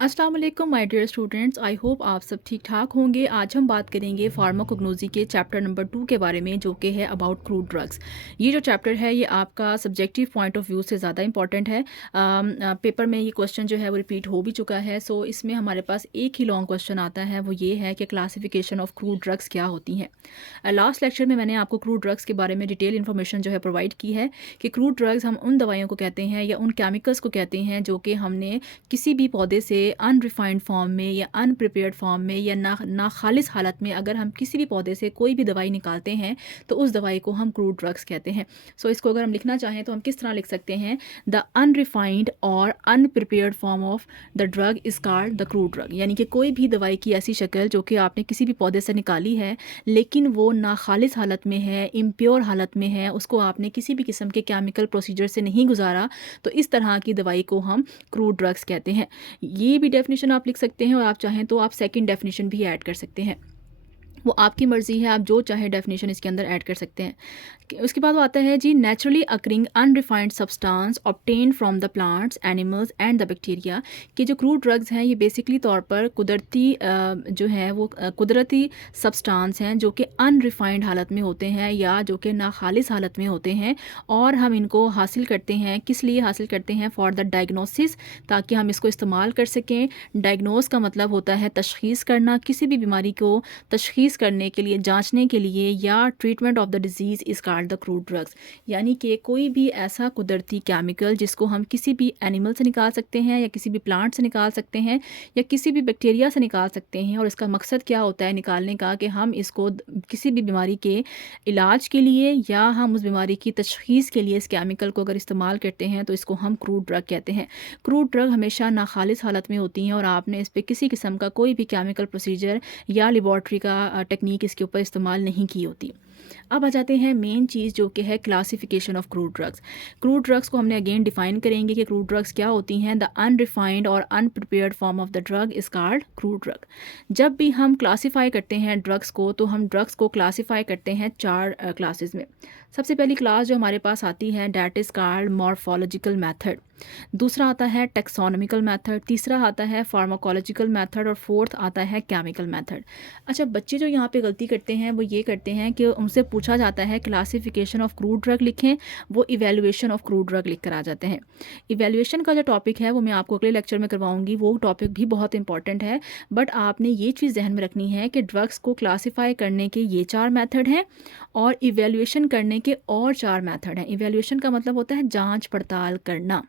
अस्सलाम वालेकुम my dear students, I hope आप सब ठीक ठाक होंगे। आज हम बात करेंगे फार्माकोग्नोसी के चैप्टर नंबर 2 के बारे में, जो कि है अबाउट क्रूड ड्रग्स। ये जो चैप्टर है ये आपका सब्जेक्टिव पॉइंट ऑफ व्यू से ज़्यादा इंपॉर्टेंट है। पेपर में ये क्वेश्चन जो है वो रिपीट हो भी चुका है। सो इसमें हमारे पास एक ही लॉन्ग क्वेश्चन आता है, वो ये है कि क्लासिफिकेशन ऑफ क्रूड ड्रग्स क्या होती हैं। लास्ट लेक्चर में मैंने आपको क्रूड ड्रग्स के बारे में डिटेल इन्फॉर्मेशन जो है प्रोवाइड की है कि क्रूड ड्रग्स हम उन दवाइयों को कहते हैं या उन केमिकल्स को कहते हैं जो कि हमने किसी भी पौधे से अनरिफाइंड फॉर्म में या अनप्रिपेयर्ड फॉर्म में या ना खालिस हालत में अगर हम किसी भी पौधे से कोई भी दवाई निकालते हैं तो उस दवाई को हम क्रूड ड्रग्स कहते हैं। सो इसको अगर हम लिखना चाहें तो हम किस तरह लिख सकते हैं, द अनरिफाइंड और अनप्रिपेयर्ड form of the drug is called the crude drug. यानी कि कोई भी दवाई की ऐसी शक्ल जो कि आपने किसी भी पौधे से निकाली है लेकिन वो ना खालिस हालत में है, इम्प्योर हालत में है, उसको आपने किसी भी किस्म के केमिकल प्रोसीजर से नहीं गुजारा, तो इस तरह की दवाई को हम क्रूड ड्रग्स कहते हैं। ये भी डेफिनेशन आप लिख सकते हैं और आप चाहें तो आप सेकंड डेफिनेशन भी ऐड कर सकते हैं। वो आपकी मर्ज़ी है, आप जो चाहे डेफिनेशन इसके अंदर ऐड कर सकते हैं। उसके बाद वो आता है जी, naturally occurring unrefined substance obtain from the plants, animals and the bacteria. कि जो क्रूड ड्रग्स हैं ये बेसिकली तौर पर कुदरती जो है वो कुदरती सब्सटेंस हैं जो कि अनरिफाइंड हालत में होते हैं या जो कि नाखालिस हालत में होते हैं, और हम इनको हासिल करते हैं। किस लिए हासिल करते हैं? फॉर द डायग्नोसिस, ताकि हम इसको इस्तेमाल कर सकें। डायग्नोस का मतलब होता है तशख़ीस करना, किसी भी बीमारी को तशख़ीस करने के लिए, जांचने के लिए, या treatment of the disease is called the crude drugs. यानी कि कोई भी ऐसा कुदरती केमिकल जिसको हम किसी भी एनिमल से निकाल सकते हैं या किसी भी प्लांट से निकाल सकते हैं या किसी भी बैक्टीरिया से निकाल सकते हैं, और इसका मकसद क्या होता है निकालने का, कि हम इसको किसी भी बीमारी के इलाज के लिए या हम उस बीमारी की तशख़ीस के लिए इस केमिकल को अगर इस्तेमाल करते हैं तो इसको हम क्रूड ड्रग कहते हैं। क्रूड ड्रग हमेशा नाखालिस हालत में होती हैं और आपने इस पर किसी किस्म का कोई भी केमिकल प्रोसीजर या लेबॉर्ट्री का टेक्निक इसके ऊपर इस्तेमाल नहीं की होती। अब आ जाते हैं मेन चीज़ जो कि है classification of crude drugs. Crude drugs को हमने अगेन डिफाइन करेंगे कि क्रूड ड्रग्स क्या होती हैं। द अनरिफाइंड और अनप्रिपेयर्ड form of the drug is called crude drug. जब भी हम क्लासीफाई करते हैं ड्रग्स को, तो हम ड्रग्स को क्लासीफाई करते हैं चार क्लासेस में। सबसे पहली क्लास जो हमारे पास आती है that is called morphological method. दूसरा आता है टेक्सोनॉमिकल मैथड, तीसरा आता है फार्माकोलॉजिकल मैथड, और फोर्थ आता है केमिकल मैथड। अच्छा, बच्चे जो यहाँ पे गलती करते हैं वो ये करते हैं कि उनसे पूछा जाता है क्लासिफिकेशन ऑफ क्रूड ड्रग लिखें, वो इवेल्युएशन ऑफ क्रूड ड्रग लिख कर आ जाते हैं। इवेल्युएशन का जो टॉपिक है वो मैं आपको अगले लेक्चर में करवाऊंगी, वो टॉपिक भी बहुत इंपॉर्टेंट है। बट आपने ये चीज़ जहन में रखनी है कि ड्रग्स को क्लासीफाई करने के ये चार मैथड हैं और इवेल्युएशन करने के और चार मैथड हैं। इवेल्युएशन का मतलब होता है जांच पड़ताल करना,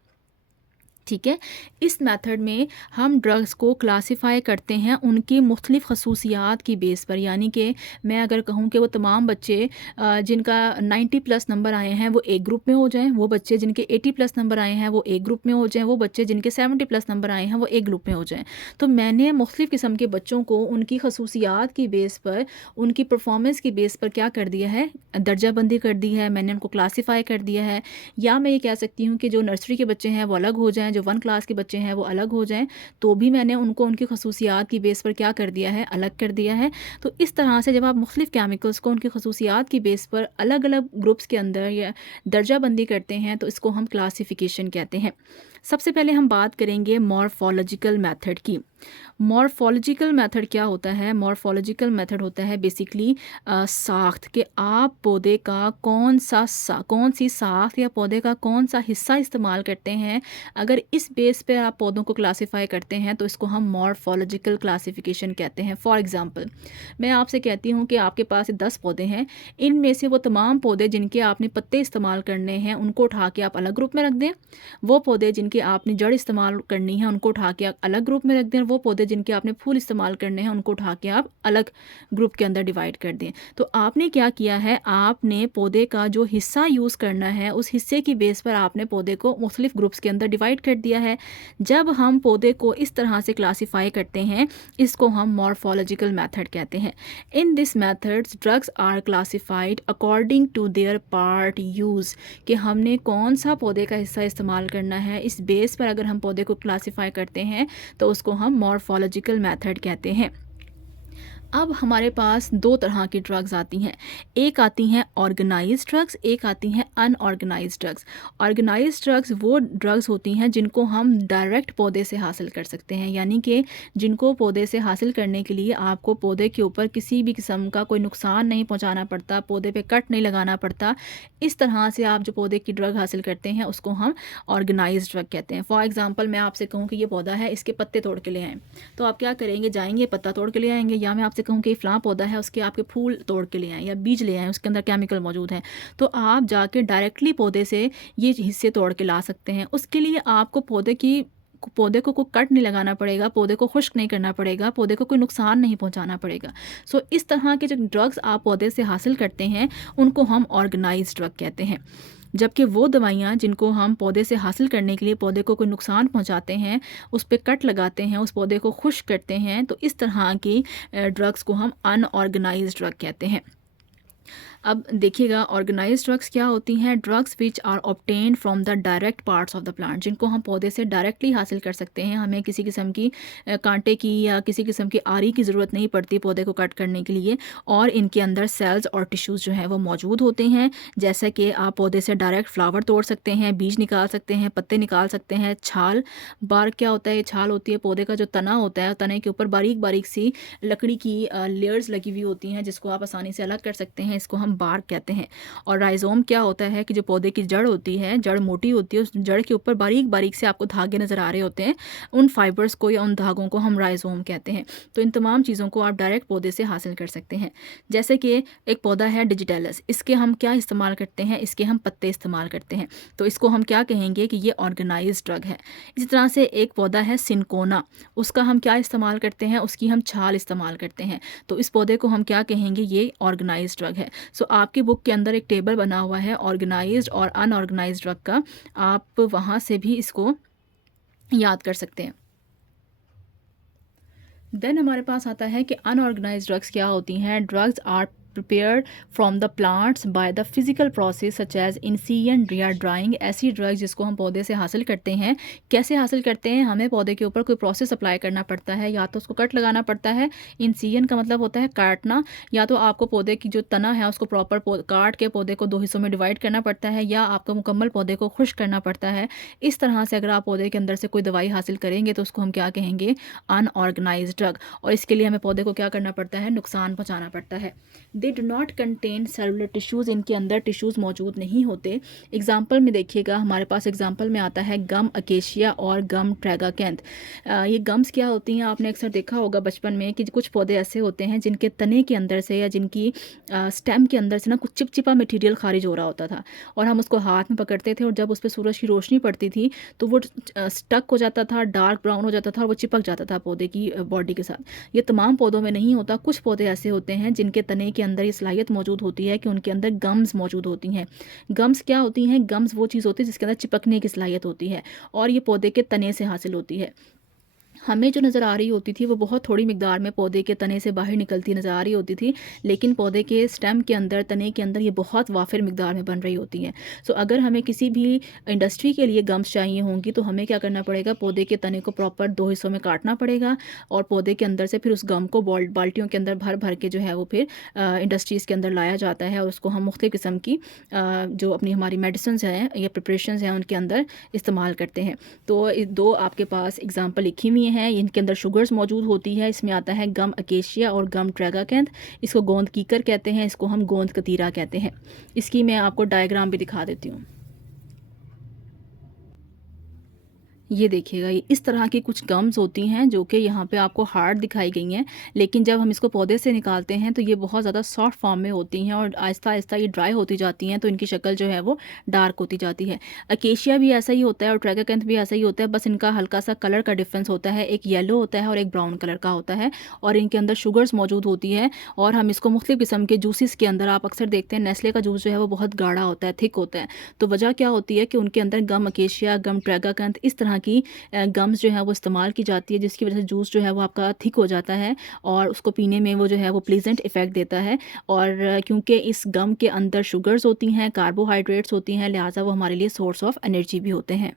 ठीक है। इस मेथड में हम ड्रग्स को क्लासीफाई करते हैं उनकी मुख्तलिफ़ खसूसियात की बेस पर। यानी कि मैं अगर कहूँ कि वो तमाम बच्चे जिनका 90 प्लस नंबर आए हैं वो एक ग्रुप में हो जाएं, वो बच्चे जिनके 80 प्लस नंबर आए हैं वो एक ग्रुप में हो जाएं, वो बच्चे जिनके 70 प्लस नंबर आए हैं वो एक ग्रुप में हो जाएं। तो मैंने मुख्तलिफ़ किस्म के बच्चों को उनकी खसूसियात की बेस पर, उनकी परफॉर्मेंस की बेस पर क्या कर दिया है, दर्जाबंदी कर दी है, मैंने उनको क्लासीफाई कर दिया है। या मैं ये कह सकती हूँ कि जो नर्सरी के बच्चे हैं वो अलग हो जाएँ, जो 1 क्लास के बच्चे हैं वो अलग हो जाएं, तो भी मैंने उनको उनकी खसूसियात की बेस पर क्या कर दिया है, अलग कर दिया है। तो इस तरह से जब आप मुख्तलिफ़ केमिकल्स को उनकी खसूसियात की बेस पर अलग अलग ग्रुप्स के अंदर या दर्जाबंदी करते हैं तो इसको हम क्लासिफिकेशन कहते हैं। सबसे पहले हम बात करेंगे मॉर्फोलॉजिकल मेथड की। मॉर्फोलॉजिकल मेथड क्या होता है? मॉर्फोलॉजिकल मेथड होता है बेसिकली साख्त, कि आप पौधे का कौन सी साख्त या पौधे का कौन सा हिस्सा इस्तेमाल करते हैं। अगर इस बेस पे आप पौधों को क्लासीफाई करते हैं तो इसको हम मॉर्फोलॉजिकल क्लासिफिकेशन कहते हैं। फॉर एग्जांपल, मैं आपसे कहती हूँ कि आपके पास 10 पौधे हैं, इनमें से वो तमाम पौधे जिनके आपने पत्ते इस्तेमाल करने हैं उनको उठा के आप अलग ग्रुप में रख दें। वो पौधे जिनके आपने जड़ इस्तेमाल करनी है उनको उठा के आप अलग ग्रुप में रख दें। वो पौधे जिनके आपने फूल इस्तेमाल करने हैं उनको उठा के आप अलग ग्रुप के अंदर डिवाइड कर दें। तो आपने क्या किया है, आपने पौधे का जो हिस्सा यूज़ करना है उस हिस्से की बेस पर आपने पौधे को मुख्तलिफ ग्रुप्स के अंदर डिवाइड कर दिया है। जब हम पौधे को इस तरह से क्लासीफाई करते हैं इसको हम मॉर्फोलॉजिकल मैथड कहते हैं। In this methods drugs are classified according to their part use, कि हमने कौन सा पौधे का हिस्सा इस्तेमाल करना है, इस बेस पर अगर हम पौधे को क्लासीफाई करते हैं तो उसको हम मॉर्फोलॉजिकल मेथड कहते हैं। अब हमारे पास 2 तरह की ड्रग्स आती हैं। एक आती हैं ऑर्गेनाइज़्ड ड्रग्स, एक आती हैं अनऑर्गेनाइज़्ड ड्रग्स। ऑर्गेनाइज़्ड ड्रग्स वो ड्रग्स होती हैं जिनको हम डायरेक्ट पौधे से हासिल कर सकते हैं, यानी कि जिनको पौधे से हासिल करने के लिए आपको पौधे के ऊपर किसी भी किस्म का कोई नुकसान नहीं पहुँचाना पड़ता, पौधे पे कट नहीं लगाना पड़ता। इस तरह से आप जो पौधे की ड्रग हासिल करते हैं उसको हम ऑर्गेनाइज़्ड ड्रग कहते हैं। फॉर एग्ज़ाम्पल मैं आपसे कहूँ कि ये पौधा है, इसके पत्ते तोड़ के ले आएँ। तो आप क्या करेंगे, जाएँगे पत्ता तोड़ के ले आएँगे, या मैं आपसे कहूँ कि फ़लाँ पौधा है उसके आपके फूल तोड़ के ले आएँ या बीज ले आएँ, उसके अंदर केमिकल मौजूद हैं। तो आप जाके डायरेक्टली पौधे से ये हिस्से तोड़ के ला सकते हैं। उसके लिए आपको पौधे को कोई कट नहीं लगाना पड़ेगा, पौधे को खुश्क नहीं करना पड़ेगा, पौधे को कोई नुकसान नहीं पहुँचाना पड़ेगा। सो इस तरह के जो ड्रग्स आप पौधे से हासिल करते हैं उनको हम ऑर्गेनाइज़्ड ड्रग कहते हैं। जबकि वो दवाइयाँ जिनको हम पौधे से हासिल करने के लिए पौधे को कोई नुकसान पहुँचाते हैं, उस पे कट लगाते हैं, उस पौधे को खुश्क करते हैं, तो इस तरह की ड्रग्स को हम अनऑर्गेनाइज़्ड ड्रग कहते हैं। अब देखिएगा, ऑर्गेनाइज्ड ड्रग्स क्या होती हैं? Drugs which are obtained from the direct parts of the plant, जिनको हम पौधे से डायरेक्टली हासिल कर सकते हैं। हमें किसी किस्म की कांटे की या किसी किस्म की आरी की ज़रूरत नहीं पड़ती पौधे को कट करने के लिए, और इनके अंदर सेल्स और टिश्यूज़ जो हैं वो मौजूद होते हैं। जैसे कि आप पौधे से डायरेक्ट फ्लावर तोड़ सकते हैं, बीज निकाल सकते हैं, पत्ते निकाल सकते हैं। छाल, बार्क क्या होता है? ये छाल होती है पौधे का जो तना होता है, तने के ऊपर बारीक बारीक सी लकड़ी की लेयर्स लगी हुई होती हैं जिसको आप आसानी से अलग कर सकते हैं, इसको हम बार्क कहते हैं। और राइजोम क्या होता है कि जो पौधे की जड़ होती है, जड़ मोटी होती है, उस जड़ के ऊपर बारीक बारीक से आपको धागे नज़र आ रहे होते हैं, उन फाइबर्स को या उन धागों को हम राइजोम कहते हैं। तो इन तमाम चीज़ों को आप डायरेक्ट पौधे से हासिल कर सकते हैं। जैसे कि एक पौधा है डिजिटेलस, इसके हम क्या इस्तेमाल करते हैं? इसके हम पत्ते इस्तेमाल करते हैं, तो इसको हम क्या कहेंगे कि ये ऑर्गेनाइज्ड ड्रग है। इसी तरह से एक पौधा है सिनकोना, उसका हम क्या इस्तेमाल करते हैं? उसकी हम छाल इस्तेमाल करते हैं, तो इस पौधे को हम क्या कहेंगे? ये ऑर्गेनाइज्ड ड्रग है। सो आपकी बुक के अंदर एक टेबल बना हुआ है ऑर्गेनाइज्ड और अनऑर्गेनाइज्ड ड्रग का, आप वहाँ से भी इसको याद कर सकते हैं। देन हमारे पास आता है कि अनऑर्गेनाइज्ड ड्रग्स क्या होती हैं। Drugs are prepared from the plants by the physical process such as infusion या ड्राइंग। ऐसी ड्रग्स जिसको हम पौधे से हासिल करते हैं, कैसे हासिल करते हैं? हमें पौधे के ऊपर कोई प्रोसेस अप्लाई करना पड़ता है, या तो उसको कट लगाना पड़ता है, इंसिजन का मतलब होता है काटना, या तो आपको पौधे की जो तना है उसको प्रॉपर काट के पौधे को 2 हिस्सों में डिवाइड करना पड़ता है, या आपको मुकम्मल पौधे को खुश्क करना पड़ता है। इस तरह से अगर आप पौधे के अंदर से कोई दवाई हासिल करेंगे तो उसको हम क्या कहेंगे? Unorganised drug. और इसके लिए हमें पौधे को क्या करना पड़ता है? नुकसान पहुँचाना पड़ता है। They do not contain cellular tissues, इनके अंदर टिश्यूज़ मौजूद नहीं होते। एग्जाम्पल में देखिएगा, हमारे पास एग्जाम्पल में आता है गम अकेशिया और गम ट्रैगाकैंथ। ये गम्स क्या होती हैं? आपने अक्सर देखा होगा बचपन में कि कुछ पौधे ऐसे होते हैं जिनके तने के अंदर से या जिनकी स्टेम के अंदर से ना कुछ चिपचिपा मटीरियल खारिज हो रहा होता था, और हम उसको हाथ में पकड़ते थे, और जब उस पर सूरज की रोशनी पड़ती थी तो वो स्टक हो जाता था, डार्क ब्राउन हो जाता था, और वो चिपक जाता था पौधे की बॉडी के साथ। ये तमाम पौधों में नहीं होता। कुछ पौधे ऐसे होते हैं जिनके तने के अंदर ये सलाहियत मौजूद होती है कि उनके अंदर गम्स मौजूद होती हैं। गम्स क्या होती हैं? गम्स वो चीज़ होती है जिसके अंदर चिपकने की सलाहियत होती है, और ये पौधे के तने से हासिल होती है। हमें जो नज़र आ रही होती थी वो बहुत थोड़ी मिकदार में पौधे के तने से बाहर निकलती नज़र आ रही होती थी, लेकिन पौधे के स्टेम के अंदर, तने के अंदर ये बहुत वाफिर मिकदार में बन रही होती हैं। सो अगर हमें किसी भी इंडस्ट्री के लिए गम्स चाहिए होंगी तो हमें क्या करना पड़ेगा? पौधे के तने को प्रॉपर 2 हिस्सों में काटना पड़ेगा, और पौधे के अंदर से फिर उस गम को बाल्टियों के अंदर भर भर के जो है वो फिर इंडस्ट्रीज़ के अंदर लाया जाता है, और उसको हम मुख्तलिफ़ किस्म की जो अपनी हमारी मेडिसिन्स हैं या प्रिपरेशंस हैं उनके अंदर इस्तेमाल करते हैं। तो 2 आपके पास एग्जाम्पल लिखी हुई हैं, इनके अंदर शुगर्स मौजूद होती है। इसमें आता है गम अकेशिया और गम ट्रैगाकैंथ। इसको गोंद कीकर कहते हैं, इसको हम गोंद कतीरा कहते हैं। इसकी मैं आपको डायग्राम भी दिखा देती हूँ। ये देखिएगा, ये इस तरह की कुछ गम्स होती हैं जो कि यहाँ पे आपको हार्ड दिखाई गई हैं, लेकिन जब हम इसको पौधे से निकालते हैं तो ये बहुत ज़्यादा सॉफ्ट फॉर्म में होती हैं, और आहिस्ता आहिस्ता ये ड्राई होती जाती हैं, तो इनकी शक्ल जो है वो डार्क होती जाती है। अकेशिया भी ऐसा ही होता है और ट्रैगाकैंथ भी ऐसा ही होता है, बस इनका हल्का सा कलर का डिफरेंस होता है। एक येलो होता है और एक ब्राउन कलर का होता है, और इनके अंदर शुगर्स मौजूद होती है, और हम इसको मुख्तलिफ़ किस्म के जूसेस के अंदर, आप अक्सर देखते हैं नेस्ले का जूस जो है वो बहुत गाढ़ा होता है, थिक होता है। तो वजह क्या होती है कि उनके अंदर गम अकेशिया, गम ट्रैगाकैंथ, इस तरह की गम्स जो है वो इस्तेमाल की जाती है, जिसकी वजह से जूस जो है वो आपका थिक हो जाता है, और उसको पीने में वो जो है वो प्लीजेंट इफ़ेक्ट देता है। और क्योंकि इस गम के अंदर शुगर्स होती हैं, कार्बोहाइड्रेट्स होती हैं, लिहाजा वो हमारे लिए सोर्स ऑफ एनर्जी भी होते हैं।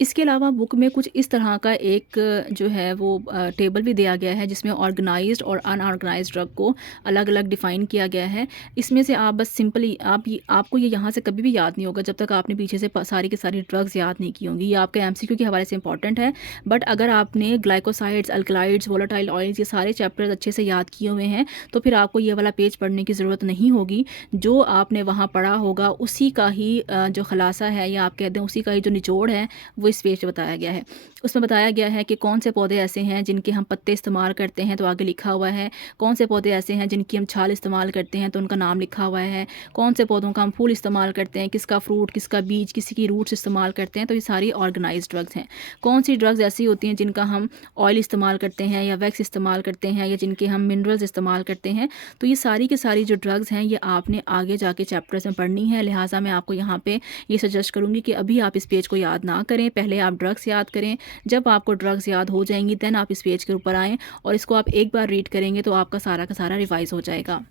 इसके अलावा बुक में कुछ इस तरह का एक जो है वो टेबल भी दिया गया है जिसमें ऑर्गेनाइज्ड और अनऑर्गेनाइज्ड ड्रग को अलग अलग डिफ़ाइन किया गया है। इसमें से आप बस सिंपली आपको ये यहाँ से कभी भी याद नहीं होगा जब तक आपने पीछे से सारी की सारी ड्रग्स याद नहीं की होंगी। ये आपके एमसीक्यू के हवाले से इंपॉर्टेंट है, बट अगर आपने ग्लाइकोसाइड्स, अल्कलाइड्स, वोलेटाइल ऑयल्स ये सारे चैप्टर्स अच्छे से याद किए हुए हैं तो फिर आपको ये वाला पेज पढ़ने की ज़रूरत नहीं होगी। जो आपने वहाँ पढ़ा होगा उसी का ही जो खुलासा है या आप कहते हैं उसी का ही जो निचोड़ है वो इस पेज पे बताया गया है। उसमें बताया गया है कि कौन से पौधे ऐसे हैं जिनके हम पत्ते इस्तेमाल करते हैं तो आगे लिखा हुआ है, कौन से पौधे ऐसे हैं जिनकी हम छाल इस्तेमाल करते हैं तो उनका नाम लिखा हुआ है, कौन से पौधों का हम फूल इस्तेमाल करते हैं, किसका फ्रूट, किसका बीज, किसी की रूट्स इस्तेमाल करते हैं। तो ये सारी ऑर्गेनाइज्ड ड्रग्स हैं। कौन सी ड्रग्स ऐसी होती हैं जिनका हम ऑयल इस्तेमाल करते हैं या वैक्स इस्तेमाल करते हैं या जिनके हम मिनरल्स इस्तेमाल करते हैं। तो ये सारी की सारी जो ड्रग्स हैं ये आपने आगे जाके चैप्टर्स में पढ़नी है। लिहाजा मैं आपको यहाँ पे ये सजेस्ट करूँगी कि अभी आप इस पेज को याद ना करें, पहले आप ड्रग्स याद करें। जब आपको ड्रग्स याद हो जाएंगी देन आप इस पेज के ऊपर आएँ और इसको आप एक बार रीड करेंगे तो आपका सारा का सारा रिवाइज़ हो जाएगा।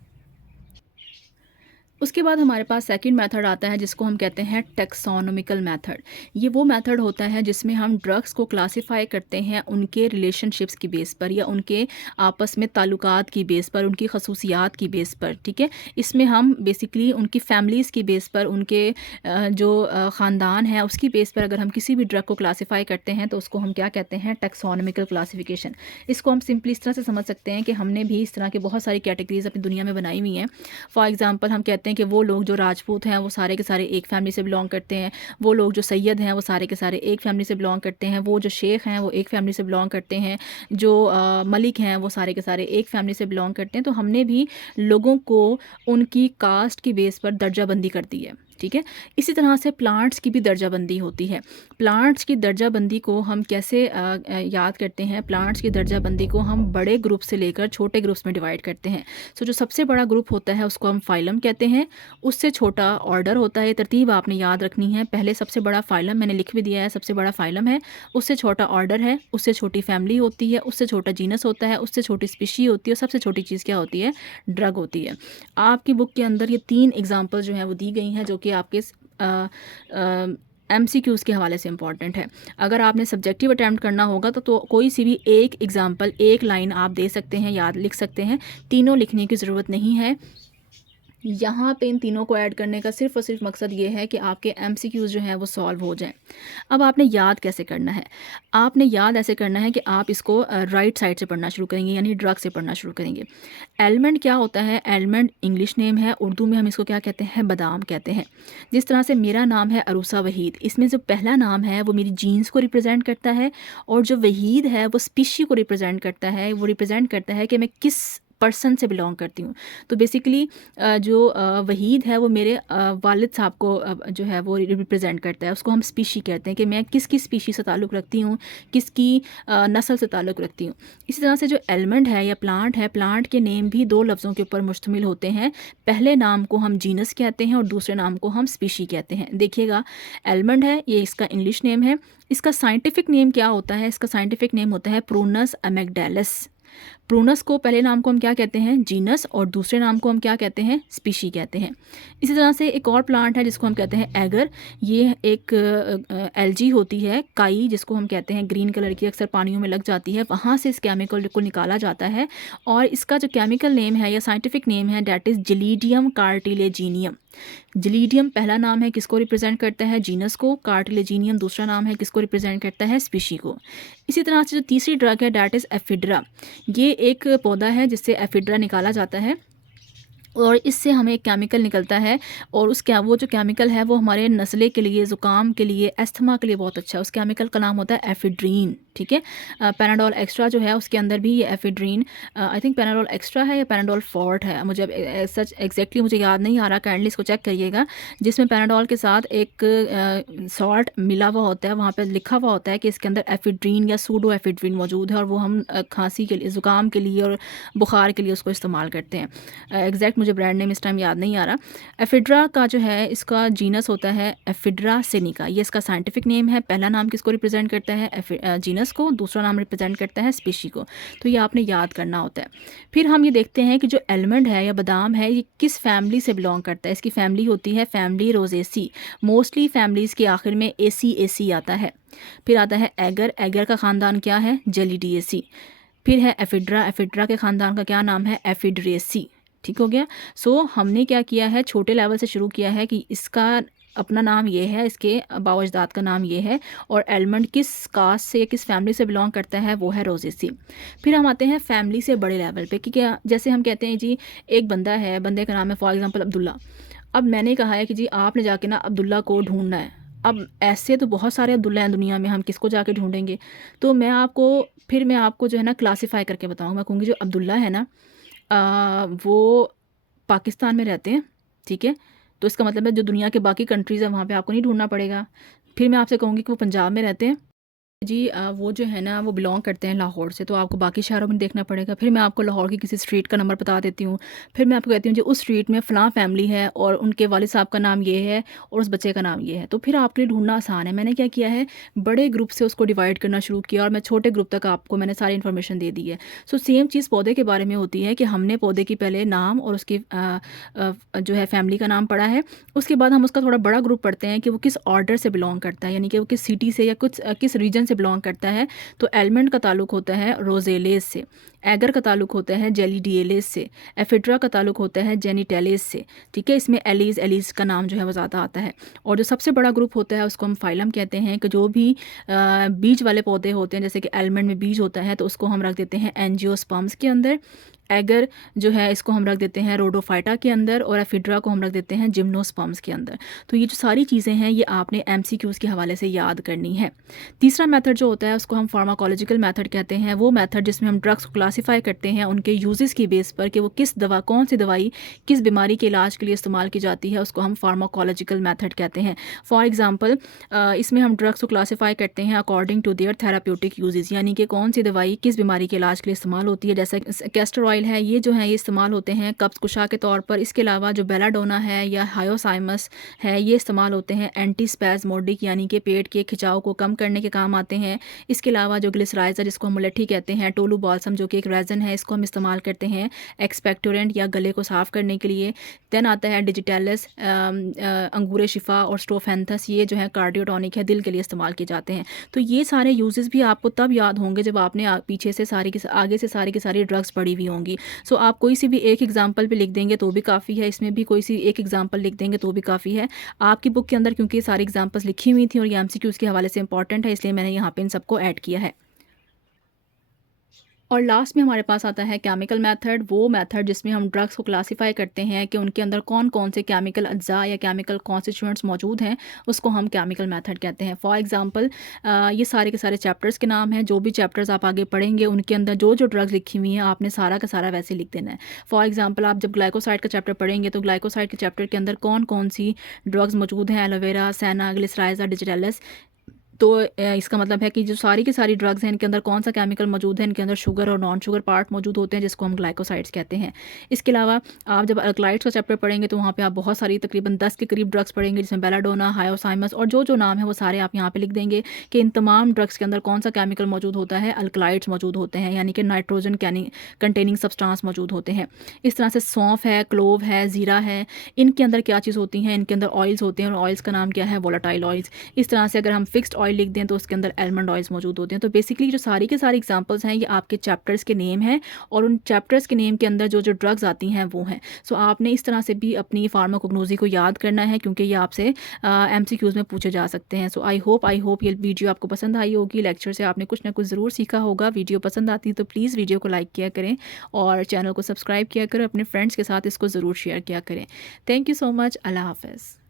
उसके बाद हमारे पास सेकंड मेथड आता है जिसको हम कहते हैं टैक्सोनॉमिकल मेथड। ये वो मेथड होता है जिसमें हम ड्रग्स को क्लासिफाई करते हैं उनके रिलेशनशिप्स की बेस पर या उनके आपस में ताल्लुकात की बेस पर, उनकी खसूसियात की बेस पर। ठीक है, इसमें हम बेसिकली उनकी फैमिलीज़ की बेस पर, उनके जो ख़ानदान है उसकी बेस पर अगर हम किसी भी ड्रग को क्लासिफाई करते हैं तो उसको हम क्या कहते हैं, टैक्सोनॉमिकल क्लासिफिकेशन। इसको हम सिंपली इस तरह से समझ सकते हैं कि हमने भी इस तरह के बहुत सारी कैटेगरीज अपनी दुनिया में बनाई हुई हैं। फॉर एग्ज़ाम्पल हम कहते हैं कि वो लोग जो राजपूत हैं वो सारे के सारे एक फैमिली से बिलोंग करते हैं, वो लोग जो सैयद हैं वो सारे के सारे एक फैमिली से बिलोंग करते हैं, वो जो शेख हैं वो एक फैमिली से बिलोंग करते हैं, जो मलिक हैं वो सारे के सारे एक फैमिली से बिलोंग करते हैं। तो हमने भी लोगों को उनकी कास्ट की बेस पर दर्जाबंदी कर दी है। ठीक है, इसी तरह से प्लांट्स की भी दर्जाबंदी होती है। प्लांट्स की दर्जाबंदी को हम कैसे याद करते हैं, प्लांट्स की दर्जाबंदी को हम बड़े ग्रुप से लेकर छोटे ग्रुप्स में डिवाइड करते हैं। सो जो सबसे बड़ा ग्रुप होता है उसको हम फाइलम कहते हैं, उससे छोटा ऑर्डर होता है। तरतीब आपने याद रखनी है, पहले सबसे बड़ा फाइलम मैंने लिख भी दिया है, सबसे बड़ा फाइलम है, उससे छोटा ऑर्डर है, उससे छोटी फैमिली होती है, उससे छोटा जीनस होता है, उससे छोटी स्पीशी होती है और सबसे छोटी चीज़ क्या होती है, ड्रग होती है। आपकी बुक के अंदर ये 3 एग्जाम्पल जो हैं वो दी गई हैं जो कि आपके MCQs के हवाले से इंपॉर्टेंट है। अगर आपने सब्जेक्टिव अटैम्प्ट करना होगा तो कोई सी भी एक एग्जाम्पल, एक लाइन आप दे सकते हैं, याद लिख सकते हैं, तीनों लिखने की ज़रूरत नहीं है। यहाँ पे इन तीनों को ऐड करने का सिर्फ़ और सिर्फ मकसद ये है कि आपके MCQs जो हैं वो सॉल्व हो जाएं। अब आपने याद कैसे करना है, आपने याद ऐसे करना है कि आप इसको राइट साइड से पढ़ना शुरू करेंगे, यानी ड्रग से पढ़ना शुरू करेंगे। एलिमेंट क्या होता है, एलिमेंट इंग्लिश नेम है, उर्दू में हम इसको क्या कहते हैं, बादाम कहते हैं। जिस तरह से मेरा नाम है अरूसा वहीद, इसमें जो पहला नाम है वो मेरी जीन्स को रिप्रेजेंट करता है और जो वहीद है वो स्पीशी को रिप्रेजेंट करता है, वो रिप्रेजेंट करता है कि मैं किस पर्सन से बिलोंग करती हूँ। तो बेसिकली जो वहीद है वो मेरे वालिद साहब को जो है वो रिप्रेजेंट करता है, उसको हम स्पीशी कहते हैं कि मैं किसकी स्पीशी से ताल्लुक़ रखती हूँ, किसकी नस्ल से ताल्लुक़ रखती हूँ। इसी तरह से जो एलिमेंट है या प्लांट है, प्लांट के नेम भी 2 लफ्ज़ों के ऊपर मुश्तमिल होते हैं। पहले नाम को हम जीनस कहते हैं और दूसरे नाम को हम स्पीशी कहते हैं। देखिएगा, एलिमेंट है ये इसका इंग्लिश नेम है, इसका साइंटिफिक नेम क्या होता है, इसका साइंटिफिक नेम होता है प्रूनस अमेगडालिस। प्रूनस को पहले नाम को हम क्या कहते हैं, जीनस, और दूसरे नाम को हम क्या कहते हैं, स्पीशी कहते हैं। इसी तरह से एक और प्लांट है जिसको हम कहते हैं एगर। ये एक एल्जी होती है, काई जिसको हम कहते हैं, ग्रीन कलर की, अक्सर पानियों में लग जाती है, वहाँ से इस केमिकल को निकाला जाता है और इसका जो केमिकल नेम है या साइंटिफिक नेम है डैट इज़ जिलीडियम कार्टिलेजीनियम। जिलीडियम पहला नाम है, किसको रिप्रेजेंट करता है, जीनस को। कार्टिलेजीनियम दूसरा नाम है, किसको रिप्रेजेंट करता है, स्पीशी को। इसी तरह से जो तीसरी ड्रग है डैट इज़ एफिड्रा। ये एक पौधा है जिससे एफिड्रा निकाला जाता है और इससे हमें एक केमिकल निकलता है और वो जो केमिकल है वो हमारे नज़ले के लिए, ज़ुकाम के लिए, अस्थमा के लिए बहुत अच्छा है। उस केमिकल का नाम होता है एफिड्रीन। ठीक है, पैनाडोल एक्स्ट्रा जो है उसके अंदर भी ये ephedrine, I think Panadol extra है या पैनाडोल फोर्ट है, मुझे अब सच एग्जैक्टली मुझे याद नहीं आ रहा, काइंडली इसको चेक करिएगा। जिसमें पैनाडोल के साथ एक सॉल्ट मिला हुआ होता है, वहाँ पर लिखा हुआ होता है कि इसके अंदर एफिड्रीन या सूडो एफिड्रीन मौजूद है और वो हम खांसी के लिए, ज़ुकाम के लिए और बुखार के लिए उसको इस्तेमाल करते हैं। एग्जैक्ट मुझे ब्रांड नेम इस टाइम याद नहीं आ रहा। एफिड्रा का जो है इसका जीनस होता है एफिड्रा सेनिका, ये इसका साइंटिफिक नेम है। पहला नाम किसको रिप्रेजेंट करता है, जीनस जीनस को, दूसरा नाम रिप्रेजेंट करता है स्पीशी को। तो ये आपने याद करना होता है। फिर हम ये देखते हैं कि जो एलमंड है या बादाम है ये किस फैमिली से बिलोंग करता है। इसकी फैमिली होती है फैमिली रोजेसी। मोस्टली फैमिलीज़ के आखिर में एसी आता है। फिर आता है एगर, एगर का ख़ानदान क्या है, जेलिडिएसी। फिर है एफिड्रा, एफिड्रा के ख़ानदान का क्या नाम है, एफिड्रेसी। ठीक हो गया। हमने क्या किया है, छोटे लेवल से शुरू किया है कि इसका अपना नाम ये है, इसके बावजदाद का नाम ये है, और एलमंड किस कास्ट से, किस फैमिली से बिलोंग करता है, वो है रोजेसी। फिर हम आते हैं फैमिली से बड़े लेवल पे कि क्या, जैसे हम कहते हैं जी एक बंदा है, बंदे का नाम है फॉर एग्जांपल अब्दुल्ला। अब मैंने कहा है कि जी आपने जाके ना अब्दुल्ला को ढूंढना है। अब ऐसे तो बहुत सारे अब्दुल्ला हैं दुनिया में, हम किसको जाके ढूंढेंगे। तो मैं आपको जो है ना क्लासीफाई करके बताऊँगा। मैं कहूँगी जो अब्दुल्ला है ना वो पाकिस्तान में रहते हैं, ठीक है। तो इसका मतलब है जो दुनिया के बाकी कंट्रीज़ हैं वहाँ पे आपको नहीं ढूंढना पड़ेगा। फिर मैं आपसे कहूँगी कि वो पंजाब में रहते हैं जी। वो जो है ना वो बिलोंग करते हैं लाहौर से, तो आपको बाकी शहरों में देखना पड़ेगा। फिर मैं आपको लाहौर की किसी स्ट्रीट का नंबर बता देती हूँ। फिर मैं आपको कहती हूँ जी उस स्ट्रीट में फ़लाँ फैमिली है और उनके वालिद साहब का नाम ये है और उस बच्चे का नाम ये है। तो फिर आपके लिए ढूंढना आसान है। मैंने क्या किया है, बड़े ग्रुप से उसको डिवाइड करना शुरू किया और मैं छोटे ग्रुप तक आपको मैंने सारी इन्फॉर्मेशन दे दी है। सेम चीज़ पौधे के बारे में होती है कि हमने पौधे की पहले नाम और उसकी जो है फैमिली का नाम पढ़ा है। उसके बाद हम उसका थोड़ा बड़ा ग्रुप पढ़ते हैं कि वो किस ऑर्डर से बिलोंग करता है, यानी कि वो किस सिटी से या किस रीजन से बिलोंग करता है। तो एलमंड का ताल्लुक होता है रोजेलेस से, एगर का ताल्लुक होता है जेलिडिएलेस से, एफिड्रा का ताल्लुक होता है जेनिटेलेस से। ठीक है, इसमें एलीज का नाम जो है वो ज़्यादा आता है। और जो सबसे बड़ा ग्रुप होता है उसको हम फाइलम कहते हैं, कि जो भी बीज वाले पौधे होते हैं, जैसे कि एलमंड में बीज होता है तो उसको हम रख देते हैं एंजियोस्पर्म्स के अंदर। एगर जो है इसको हम रख देते हैं रोडोफाइटा के अंदर, और एफिड्रा को हम रख देते हैं जिम्नोस्पर्म्स के अंदर। तो ये जो सारी चीज़ें हैं ये आपने एमसीक्यूज़ के हवाले से याद करनी है। तीसरा मेथड जो होता है उसको हम फार्माकोलॉजिकल मेथड कहते हैं। वो मेथड जिसमें हम ड्रग्स को क्लासीफाई करते हैं उनके यूजेस की बेस पर, कि वो कौन सी दवाई किस बीमारी के इलाज के लिए इस्तेमाल की जाती है, उसको हम फार्माकोलॉजिकल मेथड कहते हैं। फॉर एग्जांपल इसमें हम ड्रग्स को क्लासीफाई करते हैं according to their therapeutic uses, यानी कि कौन सी दवाई किस बीमारी के इलाज के लिए इस्तेमाल होती है। जैसे कैस्टर ऑयल है, ये जो है ये इस्तेमाल होते हैं कब्ज़ कुशा के तौर पर। इसके अलावा जो बेलाडोना है या हायोसाइमस है ये इस्तेमाल होते हैं एंटी स्पैज़मोडिक, यानी कि पेट के खिंचाव को कम करने के काम आते हैं। इसके अलावा जो ग्लिसराइज़र जिसको हम मुलेठी कहते हैं, टोलू बाल्सम जो कि एक रेज़न है, इसको हम इस्तेमाल करते हैं एक्सपेक्टोरेंट या गले को साफ़ करने के लिए। देन आता है डिजिटेलिस, अंगूर शिफा और स्टोफेंथस, ये जो है कार्डियोटॉनिक है, दिल के लिए इस्तेमाल किए जाते हैं। तो ये सारे यूजेस भी आपको तब याद होंगे जब आपने पीछे से आगे से सारी की सारी ड्रग्स पढ़ी हुई होंगी। आप कोई सी भी एक एग्जाम्पल भी लिख देंगे तो भी काफ़ी है, इसमें भी कोई सी एक एग्जाम्पल लिख देंगे तो भी काफ़ी है। आपकी बुक के अंदर क्योंकि सारी एग्जाम्पल्स लिखी हुई थी और ये एमसीक्यूज़ के हवाले से इंपॉर्टेंट है, इसलिए मैंने यहाँ पे इन सबको ऐड किया है। और लास्ट में हमारे पास आता है केमिकल मेथड, वो मेथड जिसमें हम ड्रग्स को क्लासीफाई करते हैं कि उनके अंदर कौन कौन से केमिकल अज्जा या केमिकल कॉन्स्टिट्यूएंट्स मौजूद हैं, उसको हम केमिकल मेथड कहते हैं। फॉर एग्जांपल ये सारे के सारे चैप्टर्स के नाम हैं। जो भी चैप्टर्स आप आगे पढ़ेंगे उनके अंदर जो जो ड्रग्स लिखी हुई हैं आपने सारा का सारा वैसे लिख देना है। फॉर एग्जाम्पल आप जब ग्लाइकोसाइड का चैप्टर पढ़ेंगे तो ग्लाइकोसाइड के चैप्टर के अंदर कौन कौन सी ड्रग्स मौजूद हैं, एलोवेरा, सेना, ग्लिसराइज़ा, डिजिटेलिस। तो इसका मतलब है कि जो सारी की सारी ड्रग्स हैं इनके अंदर कौन सा केमिकल मौजूद है, इनके अंदर शुगर और नॉन शुगर पार्ट मौजूद होते हैं जिसको हम ग्लाइकोसाइड्स कहते हैं। इसके अलावा आप जब अल्कलाइड्स का चैप्टर पढ़ेंगे तो वहाँ पे आप बहुत सारी तकरीबन 10 के करीब ड्रग्स पढ़ेंगे, जिसमें बेलाडोना, हायोसाइमस और जो जो नाम है वो सारे आप यहाँ पे लिख देंगे कि इन तमाम ड्रग्स के अंदर कौन सा केमिकल मौजूद होता है। अल्कलाइड्स मौजूद होते हैं, यानी कि नाइट्रोजन कंटेनिंग सब्सटेंस मौजूद होते हैं। इस तरह से सौंफ है, क्लोव है, ज़ीरा है, इनके अंदर क्या चीज़ होती हैं, इनके अंदर ऑयल्स होते हैं और ऑयल्स का नाम क्या है, वोलेटाइल ऑयल्स। इस तरह से अगर हम फिक्स्ड ऑयल लिख दें तो उसके अंदर एलमंड ऑयल्स मौजूद होते हैं। तो बेसिकली जो सारी के सारी एग्जांपल्स हैं ये आपके चैप्टर्स के नेम हैं और उन चैप्टर्स के नेम के अंदर जो जो ड्रग्स आती हैं वो हैं। आपने इस तरह से भी अपनी फार्माकोग्नोसी को याद करना है क्योंकि ये आपसे एमसीक्यूज़ में पूछे जा सकते हैं। आई होप ये वीडियो आपको पसंद आई होगी। लेक्चर से आपने कुछ ना कुछ ज़रूर सीखा होगा। वीडियो पसंद आती है तो प्लीज़ वीडियो को लाइक किया करें और चैनल को सब्सक्राइब किया करें। अपने फ्रेंड्स के साथ इसको ज़रूर शेयर किया करें। Thank you so much. अल्लाह हाफ़िज़।